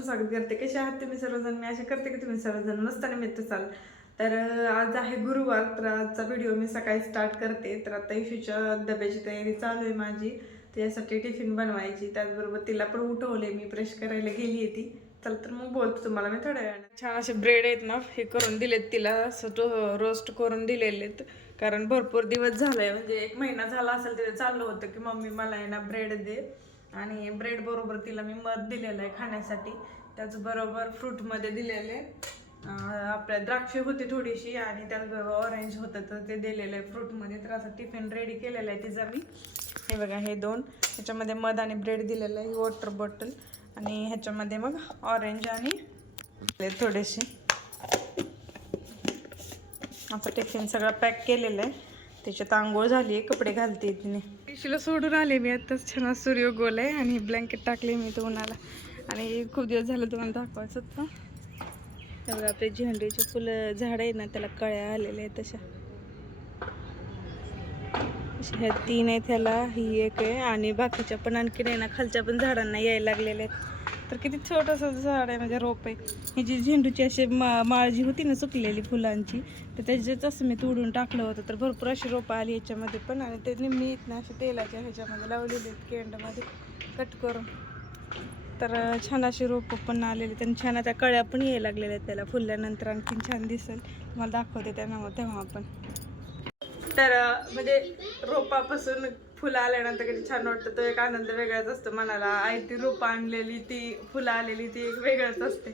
मनापासून स्वागत करते. कसे आहात तुम्ही सर्वजण? मी आशा करते की तुम्ही सर्वजण मस्त निमित्त चाल. तर आज आहे गुरुवार, तर आजचा व्हिडिओ मी सकाळी स्टार्ट करते. तर आता इशूच्या डब्याची तयारी चालू आहे माझी. त्यासाठी टिफिन बनवायची, त्याचबरोबर तिला पण उठवले, मी ब्रश करायला गेली आहे ती. चल तर मग बोलतो तुम्हाला मी थोड्या वेळाने. छान असे ब्रेड आहेत ना, हे करून दिलेत तिला, असं रोस्ट करून दिलेले आहेत. कारण भरपूर दिवस झालाय, म्हणजे 1 महिना झाला असेल तिथे चाललं होतं की मम्मी मला आहे ना ब्रेड दे. आणि ब्रेड बरोबर तिला मी मध दिलेलं आहे खाण्यासाठी. त्याचबरोबर फ्रूटमध्ये दिलेले आपल्या द्राक्ष होती थोडीशी आणि त्याचबरोबर ऑरेंज होतं, तर ते दिलेलं आहे फ्रूटमध्ये. तर असं टिफिन रेडी केलेलं आहे तिचा मी. हे बघा, हे 2 ह्याच्यामध्ये मध आणि ब्रेड दिलेलं आहे, वॉटर बॉटल. आणि ह्याच्यामध्ये मग ऑरेंज आणि थोडेसे. आता टिफिन सगळं पॅक केलेलं आहे. त्याच्यात आंघोळ झाली आहे, कपडे घालते तिने. इशूला सोडून आले मी आताच. छान सूर्य उगवलाय आणि ब्लँकेट टाकले मी तो उन्हाला. आणि खूप दिवस झालं तुम्हाला दाखवायचं होतं. त्यामुळे आपले झेंडूचे फुलं झाड आहे ना, त्याला कळ्या आलेल्या आहेत तशा. ह्या 3 आहेत, ह्याला ही एक आहे आणि बाकीच्या पण आणखी नाही ना, खालच्या पण झाडांना यायला लागलेले आहेत. तर किती छोटंसं झाड आहे, म्हणजे रोप आहे. ही जी झेंडूची अशी माळ जी होती ना सुकलेली फुलांची, तर त्याच्याच असं मी तोडून टाकलं होतं. तर भरपूर अशी रोपं आली ह्याच्यामध्ये पण. आणि ते निम्मी ना असे तेलाच्या ह्याच्यामध्ये लावलेले आहेत केंडमध्ये कट करून. तर छान अशी रोपं पण आलेली, त्यांनी छान आता कळ्या पण यायला लागलेल्या आहेत त्याला. फुलल्यानंतर आणखीन छान दिसेल, तुम्हाला दाखवते त्यांना तेव्हा आपण. तर म्हणजे रोपापासून फुलं आल्यानंतर किती छान वाटतं, तो एक आनंद वेगळाच असतो मनाला. आई ती रोपं आणलेली, ती फुलं आलेली, ती एक वेगळंच असते.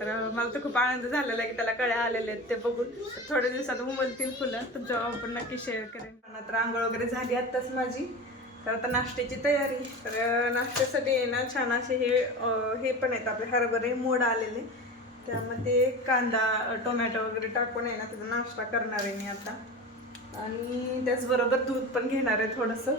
तर मला तर खूप आनंद झालेला आहे की त्याला कळ्या आलेल्या आहेत ते बघून. थोड्या दिवसात उमलतील फुलं, तुमच्या पण नक्की शेअर करेन. तर आंघोळ वगैरे झाली आत्ताच माझी. तर आता नाश्त्याची तयारी. तर नाश्त्यासाठी ना छान असे हे पण आहेत आपले हरभरे मोड आलेले. त्यामध्ये कांदा टोमॅटो वगैरे टाकून आहे ना त्याचा नाश्ता करणार आहे मी आता. आणि त्याचबरोबर दूध पण घेणार आहे थोडंसं,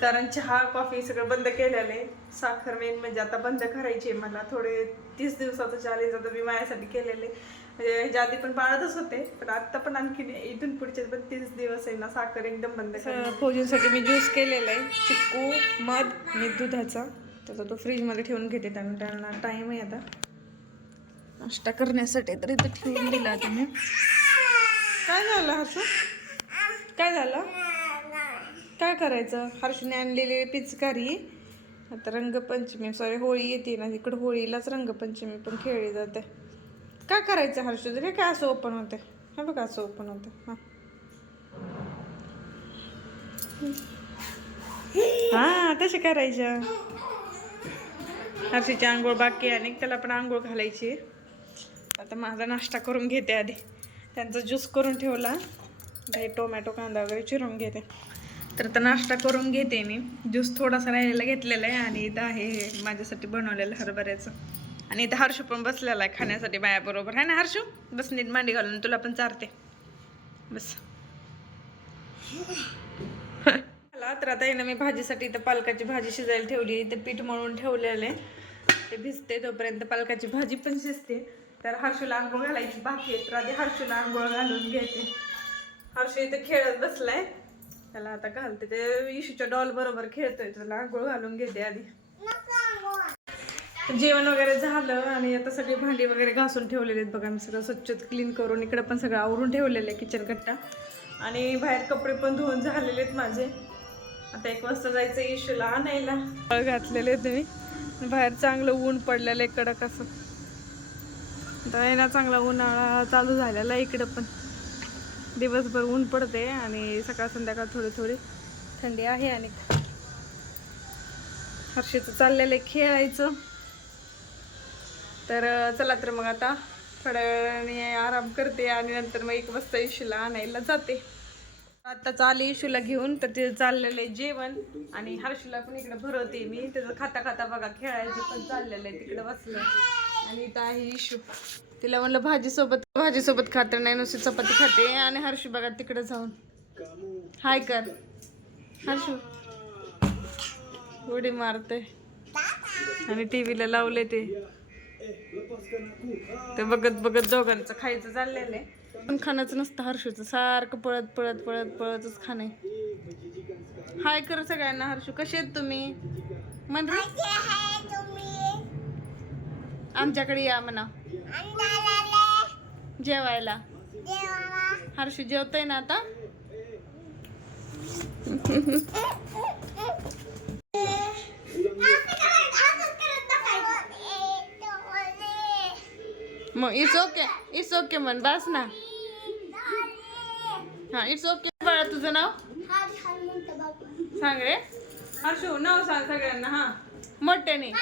कारण चहा कॉफी सगळं बंद केलेलं आहे. साखर मेन म्हणजे आता बंद करायची आहे मला. थोडे 30 दिवसाचं चॅलेंज आता मी माझ्यासाठी केलेले. म्हणजे ह्याच्या आधी पण पाळतच होते, पण आत्ता पण आणखी इथून पुढचे पण 30 दिवस आहे ना साखर एकदम बंद करणार. फौजींसाठी मी ज्यूस केलेला आहे, चिक्कू मध आणि दुधाचा. त्याचा तो फ्रीजमध्ये ठेवून घेते, त्यांना टाईम आहे आता नाश्ता करण्यासाठी. तर इथं ठेवून दिला तुम्ही. काय झालं हर्षू? काय झालं? काय करायचं? हर्षूने आणलेली पिचकारी. आता रंगपंचमी, सॉरी होळी येते ना, इकडं होळीलाच रंगपंचमी पण खेळली जाते. काय करायचं हर्षू? तरी काय असं ओपन होते? हा बघा, असं ओपन होते. हा तसे करायचं. हर्षीची आंघोळ बाकी आहे आणि त्याला पण आंघोळ घालायची. आता माझा नाश्ता करून घेते आधी. त्यांचा ज्यूस करून ठेवला, हे टोमॅटो कांदा वगैरे चिरून घेते. तर आता नाश्ता करून घेते मी. ज्यूस थोडासा राहिलेला घेतलेला आहे आणि इथं आहे हे माझ्यासाठी बनवलेलं हरभऱ्याचं. आणि इथं हर्षू पण बसलेला आहे खाण्यासाठी माझ्याबरोबर. आहे ना हर्षू? बस नीट मांडी घालून, तुला पण चारते बस. तर आता आहे ना मी भाजीसाठी इथं पालकाची भाजी शिजायला ठेवली. इथं पीठ मळून ठेवलेलं आहे, ते भिजते तोपर्यंत पालकाची भाजी पण शिजते. तर हर्षूला आंघोळ घालायची बाकी आहे, तर आधी हर्षूला आंघोळ घालून घेते. हर्षू इथे खेळत बसलाय, त्याला आता घालते. ते इशूच्या डॉल बरोबर खेळतोय, त्याला आंघोळ घालून घेते आधी. जेवण वगैरे झालं आणि आता सगळी भांडी वगैरे घासून ठेवलेले आहेत बघा. मी सगळं स्वच्छ क्लीन करून इकडं पण सगळं आवरून ठेवलेलं आहे किचन कट्टा. आणि बाहेर कपडे पण धुवून झालेले आहेत माझे. आता 1 वाजता जायचं इशूला आणायला. घातलेले तुम्ही, बाहेर चांगलं ऊन पडलेलं आहे कडक असं. तर ना चांगला उन्हाळा चालू झालेला आहे इकडं पण. दिवसभर ऊन पडते आणि सकाळ संध्याकाळ थोडी थोडी थंडी आहे. आणि हर्षीचं चाललेलं आहे खेळायचं. तर चला, तर मग आता थोड्या वेळाने आराम करते आणि नंतर मग 1 वाजता इशूला आणायला जाते. आता चालले इशूला घेऊन, तर ते चाललेलं आहे जेवण. आणि हर्षूला पण इकडे भरवते मी. त्याचं खाता खाता बघा खेळायचं पण चाललेलं आहे, तिकडे बसलं. आणि इथं आहे इशू. तिला म्हणलं भाजीसोबत खात नाही, नुसती चपाती खाते. आणि हर्षू बघा तिकडे जाऊन हाय कर. हर्षू उडी मारते आणि टीव्हीला लावले ते बघत बघत दोघांचं खायचं चाललेलं आहे. पण खाणंच नसतं हर्षूचं, सारखं पळत पळत पळत पळतच खाणे. हाय कर सगळ्यांना. हर्षू कसे आहेत तुम्ही? म्हणजे आमच्याकडे या म्हणा जेवायला. हर्षू जेवतोय ना आता. मग इट्स ओके म्हण बस ना. हा इट्स ओके. बाळा तुझं नाव सांग रे. हर्षू नाव सांग सगळ्यांना. हा मोठ्याने.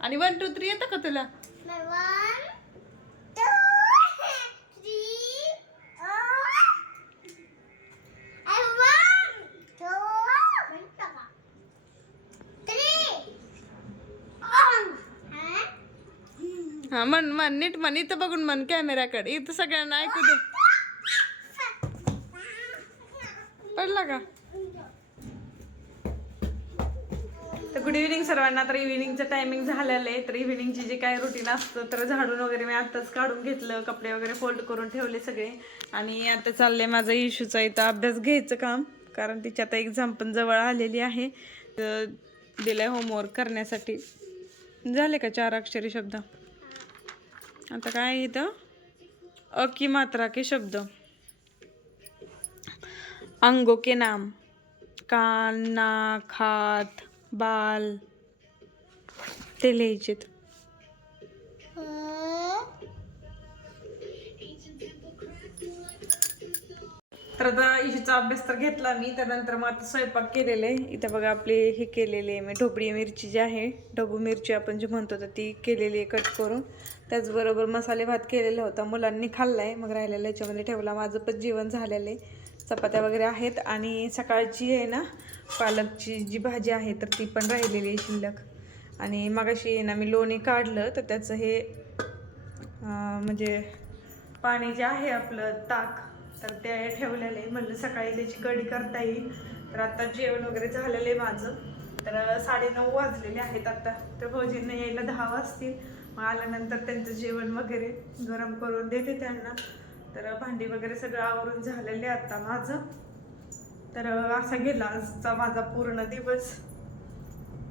आणि 1 2 3 येतं का तुला? हा म्हण नीट म्हण. इथं बघून म्हण कॅमेराकडे. इथं सगळ्यांना ऐकू दे. पडला का? तर गुड इव्हिनिंग सर्वांना. तर इव्हिनिंगचं टायमिंग झालेलं आहे. तर इव्हिनिंगची जे काय रुटीन असतं तर झाडून वगैरे मी आत्ताच काढून घेतलं. कपडे वगैरे फोल्ड करून ठेवले सगळे. आणि आता चाललंय माझा इशूचा इथं अभ्यास घ्यायचं काम. कारण तिची आता एक्झाम पण जवळ आलेली आहे. तर दिलंय होमवर्क करण्यासाठी. झाले का 4 अक्षरी शब्द? आता काय इथं अ की मात्रा के शब्द. अंगों के नाम. कान, नाक, हात, बाल ते लिहायचेत. तर आता इशीचा अभ्यास तर घेतला मी. त्यानंतर मग आता स्वयंपाक केलेला आहे. इथं बघा आपले हे केलेले आहे मी ढोबळी मिरची जी आहे, ढबू मिरची आपण जी म्हणतो तर ती केलेली आहे कट करून. त्याचबरोबर मसाले भात केलेला होता. मुलांनी खाल्ला आहे. मग राहिलेला याच्यामध्ये ठेवला. माझं पण जेवण झालेलं आहे. चपात्या वगैरे आहेत. आणि सकाळची आहे ना पालकची जी भाजी आहे तर ती पण राहिलेली आहे शिल्लक. आणि मगाशी आहे ना मी लोणी काढलं तर त्याचं हे म्हणजे पाणी जे आहे आपलं ताक तर ते ठेवलेलं आहे. म्हणलं सकाळी त्याची कढी करता येईल. तर आता जेवण वगैरे झालेलं आहे माझं. तर 9:30 वाजलेले आहेत आता. तर भाऊजींना यायला 10 वाजतील. मग आल्यानंतर त्यांचं जेवण वगैरे गरम करून देते त्यांना. तर भांडी वगैरे सगळं आवरून झालेले आता माझं. तर असा गेला आजचा माझा पूर्ण दिवस.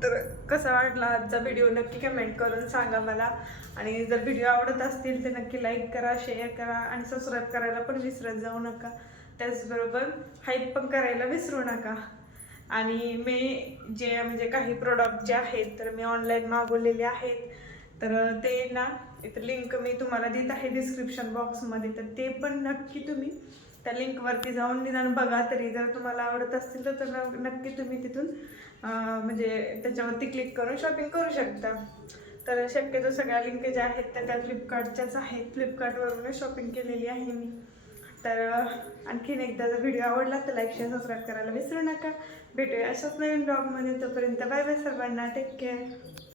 तर कसा वाटला आजचा व्हिडिओ नक्की कमेंट करून सांगा मला. आणि जर व्हिडिओ आवडत असतील तर नक्की लाईक करा, शेअर करा आणि सबस्क्राईब करायला पण विसरत जाऊ नका. त्याचबरोबर हाईप पण करायला विसरू नका. आणि मी जे म्हणजे काही प्रोडक्ट जे आहेत तर मी ऑनलाईन मागवलेले आहेत. तर ते ना इथं लिंक मी तुम्हाला देत आहे डिस्क्रिप्शन बॉक्समध्ये. तर ते पण नक्की तुम्ही त्या लिंकवरती जाऊन निदान बघा. तरी जर तुम्हाला आवडत असतील तर नक्की तुम्ही तिथून म्हणजे त्याच्यावरती क्लिक करून शॉपिंग करू शकता. तर शक्यतो सगळ्या लिंक ज्या आहेत त्या फ्लिपकार्टच्याच आहेत. फ्लिपकार्टवरूनच शॉपिंग केलेली आहे मी. तर आणखीन एकदा जर व्हिडिओ आवडला तर लाईक शेअर सबस्क्राईब करायला विसरू नका. भेटूया अशाच नवीन ब्लॉगमध्ये. तोपर्यंत बाय बाय सर्वांना. Take care.